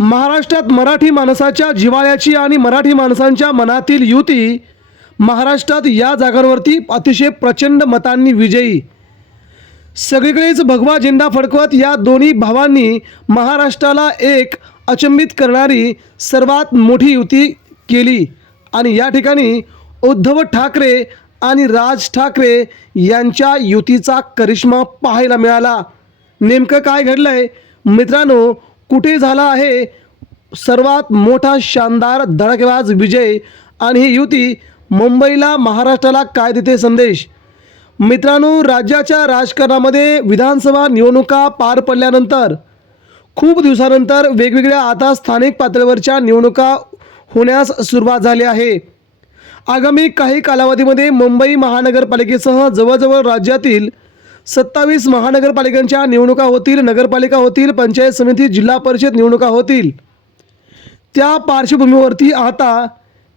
महाराष्ट्रात मराठी माणसाच्या जिवाळ्याची आणि मराठी माणसांच्या मनातील युती महाराष्ट्रात या जागांवरती अतिशय प्रचंड मतांनी विजयी. सगळीकडेच भगवा झेंडा फडकवत या दोन्ही भावांनी महाराष्ट्राला एक अचंबित करणारी सर्वात मोठी युती केली. आणि या ठिकाणी उद्धव ठाकरे आणि राज ठाकरे यांच्या युतीचा करिश्मा पाहायला मिळाला. नेमकं काय घडलं आहे मित्रांनो कुठे झाला आहे? सर्वात मोठा शानदार धडकेबाज विजय आणि ही युती मुंबईला महाराष्ट्राला काय देते संदेश? मित्रांनो राज्याच्या राजकारणामध्ये विधानसभा निवडणुका पार पडल्यानंतर खूप दिवसानंतर वेगवेगळ्या आता स्थानिक पातळीवरच्या निवडणुका होण्यास सुरुवात झाली आहे. आगामी काही कालावधीमध्ये मुंबई महानगरपालिकेसह जवळजवळ राज्यातील सत्तावीस महानगरपालिकांच्या निवडणुका होतील नगरपालिका होतील पंचायत समिती जिल्हा परिषद निवडणुका होतील. त्या पार्श्वभूमीवरती आता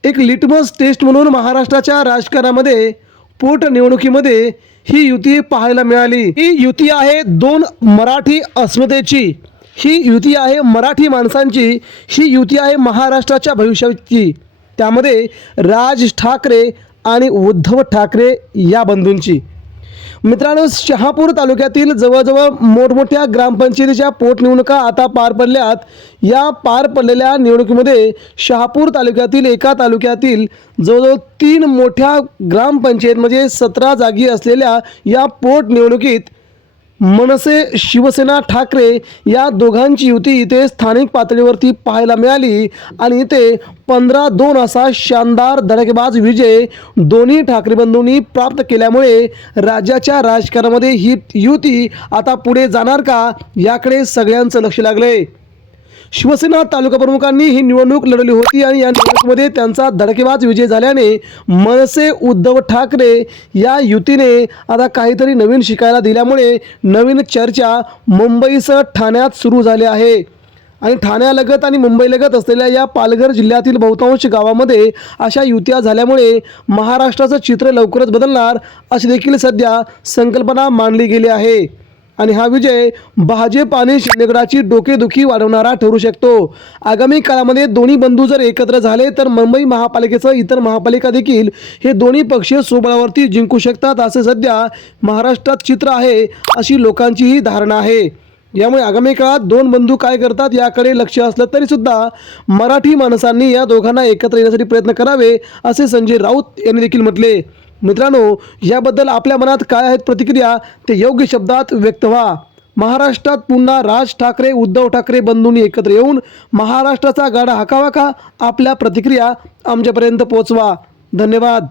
एक लिटमस टेस्ट म्हणून महाराष्ट्राच्या राजकारणामध्ये पोटनिवडणुकीमध्ये ही युती पाहायला मिळाली. ही युती आहे दोन मराठी अस्मितेची. ही युती आहे मराठी माणसांची. ही युती आहे महाराष्ट्राच्या भविष्याची. त्यामध्ये राज ठाकरे आणि उद्धव ठाकरे या बंधूंची. मित्रांनो शहापूर तालुक्यातील जवळजवळ मोठमोठ्या ग्रामपंचायतीच्या पोटनिवडणुका आता पार पडल्यात या पार पडलेल्या निवडणुकीमध्ये शहापूर तालुक्यातील एका तालुक्यातील जवळजवळ तीन मोठ्या ग्रामपंचायत म्हणजे सतरा जागी असलेल्या या पोटनिवडणुकीत मनसे शिवसेना ठाकरे या दोघांची युती इथे स्थानिक पातळीवरती पाहायला मिळाली आणि इथे पंधरा दोन असा शानदार धडकेबाज विजय दोन्ही ठाकरे बंधूंनी प्राप्त केल्यामुळे राज्याच्या राजकारणामध्ये ही युती आता पुढे जाणार का याकडे सगळ्यांचं लक्ष लागलंय. शिवसेना तालुका प्रमुखांनी ही निवडणूक लढवली होती आणि या निवडणुकीमध्ये त्यांचा धडकेबाज विजय झाल्याने मनसे उद्धव ठाकरे या युतीने आता काहीतरी नवीन शिकायला दिल्यामुळे नवीन चर्चा मुंबईसह ठाण्यात सुरू झाली आहे. आणि ठाण्यालगत आणि मुंबईलगत असलेल्या या पालघर जिल्ह्यातील बहुतांश गावामध्ये अशा युत्या झाल्यामुळे महाराष्ट्राचं चित्र लवकरच बदलणार अशी देखील सध्या संकल्पना मांडली गेली आहे. आणि हा विजय भाजप आणि शिंदेगडाची डोकेदुखी वाढवणारा ठरू शकतो. आगामी काळामध्ये दोन्ही बंधू जर एकत्र झाले तर मुंबई महापालिकेसह इतर महापालिका देखील हे दोन्ही पक्ष सुबळावरती जिंकू शकतात असे सध्या महाराष्ट्रात चित्र आहे अशी लोकांचीही धारणा आहे. यामुळे आगामी काळात दोन बंधू काय करतात याकडे लक्ष असलं तरी सुद्धा मराठी माणसांनी या दोघांना एकत्र येण्यासाठी प्रयत्न करावे असे संजय राऊत यांनी देखील म्हटले. मित्रांनो याबद्दल आपल्या मनात काय आहेत प्रतिक्रिया ते योग्य शब्दात व्यक्त व्हा. महाराष्ट्रात पुन्हा राज ठाकरे उद्धव ठाकरे बंधूंनी एकत्र येऊन महाराष्ट्राचा गाडा हाकावा का? आपल्या प्रतिक्रिया आमच्यापर्यंत पोचवा धन्यवाद.